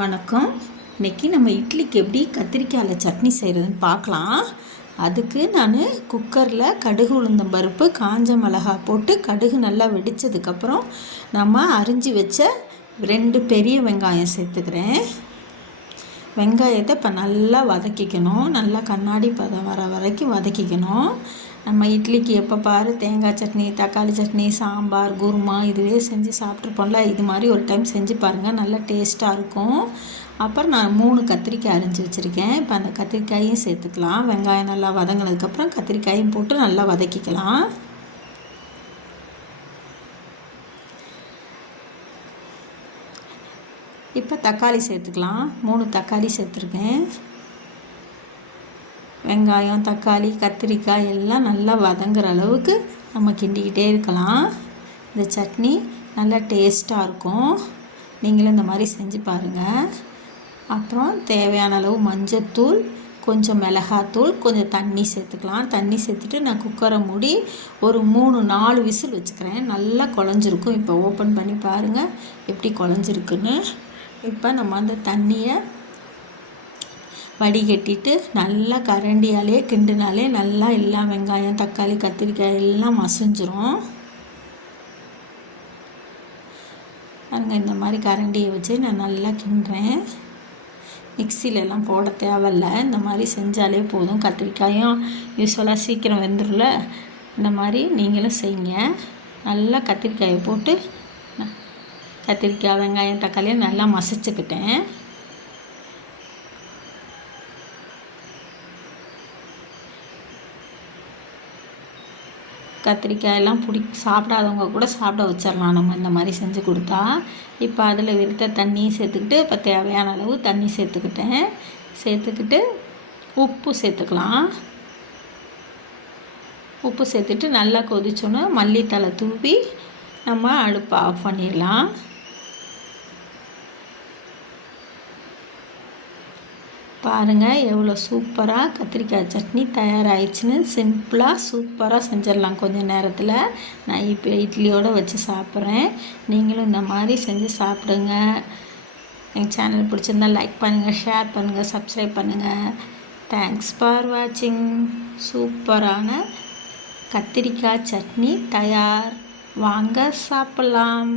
வணக்கம். இன்றைக்கி நம்ம இட்லிக்கு எப்படி கத்திரிக்காயில் சட்னி செய்கிறதுன்னு பார்க்கலாம். அதுக்கு நான் குக்கரில் கடுகு உளுந்தம் பருப்பு காஞ்ச மிளகாய் போட்டு கடுகு நல்லா வெடித்ததுக்கப்புறம் நம்ம அரிஞ்சு வச்ச 2 பெரிய வெங்காயம் சேர்த்துக்கிறேன். வெங்காயத்தை இப்போ நல்லா வதக்கிக்கணும். நல்லா கண்ணாடி பதம் வர வரைக்கும் வதக்கிக்கணும். நம்ம இட்லிக்கு எப்போ பாரு தேங்காய் சட்னி, தக்காளி சட்னி, சாம்பார், குருமா இதுவே செஞ்சு சாப்பிட்ருப்போம்ல. இது மாதிரி ஒரு டைம் செஞ்சு பாருங்கள், நல்லா டேஸ்ட்டாக இருக்கும். அப்புறம் நான் 3 கத்திரிக்காய் அரிஞ்சு வச்சுருக்கேன். இப்போ அந்த கத்திரிக்காயும் சேர்த்துக்கலாம். வெங்காயம் நல்லா வதங்கினதுக்கப்புறம் கத்திரிக்காயும் போட்டு நல்லா வதக்கிக்கலாம். இப்போ தக்காளி சேர்த்துக்கலாம். 3 தக்காளி சேர்த்துருக்கேன். வெங்காயம், தக்காளி, கத்திரிக்காய் எல்லாம் நல்லா வதங்குற அளவுக்கு நம்ம கிண்டிக்கிட்டே இருக்கலாம். இந்த சட்னி நல்லா டேஸ்ட்டாக இருக்கும். நீங்களும் இந்த மாதிரி செஞ்சு பாருங்கள். அப்புறம் தேவையான அளவு மஞ்சத்தூள், கொஞ்சம் மிளகாத்தூள், கொஞ்சம் தண்ணி சேர்த்துக்கலாம். தண்ணி சேர்த்துட்டு நான் குக்கரை மூடி ஒரு 3-4 விசில் வச்சுக்கிறேன். நல்லா குழஞ்சிருக்கும். இப்போ ஓப்பன் பண்ணி பாருங்கள் எப்படி குழஞ்சிருக்குன்னு. இப்போ நம்ம அந்த தண்ணியை வடிகட்டிட்டு நல்லா கரண்டியாலே கிண்டுனாலே நல்லா எல்லாம் வெங்காயம், தக்காளி, கத்திரிக்காய் எல்லாம் மசிஞ்சிரும். பாருங்க, இந்த மாதிரி கரண்டியை வச்சு நான் நல்லா கிண்டுறேன். மிக்சிலெல்லாம் போட தேவையில்ல. இந்த மாதிரி செஞ்சாலே போதும். கத்திரிக்காயும் யூஸ்வலாக சீக்கிரம் வெந்துடும்ல. இந்த மாதிரி நீங்களும் செய்யுங்க. நல்லா கத்திரிக்காயை போட்டு கத்திரிக்காய், வெங்காயம், தக்காளியை நல்லா மசிச்சுக்கிட்டேன். கத்திரிக்காயெல்லாம் சாப்பிடாதவங்க கூட சாப்பிட வச்சிடலாம் நம்ம இந்த மாதிரி செஞ்சு கொடுத்தா. இப்போ அதில் விருத்த தண்ணி சேர்த்துக்கிட்டு இப்போ தேவையான அளவு தண்ணி சேர்த்துக்கிட்டு உப்பு சேர்த்துக்கலாம். உப்பு சேர்த்துட்டு நல்லா கொதிச்சோன்னு மல்லித்தழை தூவி நம்ம அடுப்பை ஆஃப் பண்ணிடலாம். பாருங்கள் எவ்வளோ சூப்பராக கத்திரிக்காய் சட்னி தயாராகிடுச்சின்னு. சிம்பிளாக சூப்பராக செஞ்சிடலாம் கொஞ்சம் நேரத்தில். நான் இப்போ இட்லியோடு வச்சு சாப்பிட்றேன். நீங்களும் இந்த மாதிரி செஞ்சு சாப்பிடுங்க. எங்கள் சேனல் பிடிச்சிருந்தால் லைக் பண்ணுங்கள், ஷேர் பண்ணுங்கள், சப்ஸ்கிரைப் பண்ணுங்கள். தேங்க்ஸ் ஃபார் வாட்சிங். சூப்பரான கத்திரிக்காய் சட்னி தயார். வாங்க சாப்பிட்லாம்.